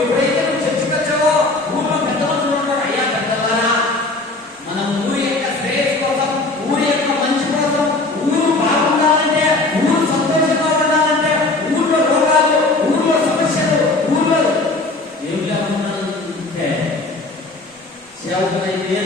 ఎప్పుడైతే నువ్వు చర్చికి వచ్చావో ఊళ్ళో పెద్ద మనుషులు ఉంటారు, అయ్యా పెద్దవారా, మనం ఊరి యొక్క శ్రేయస్ కోసం, ఊరి యొక్క మంచి కోసం, ఊరు బాగుండాలంటే, ఊరు సంతోషంగా ఉండాలంటే, ఊళ్ళో రోగాలు, ఊళ్ళో సమస్యలు, ఊళ్ళో ఏం లేకుంటే సేవకులైతే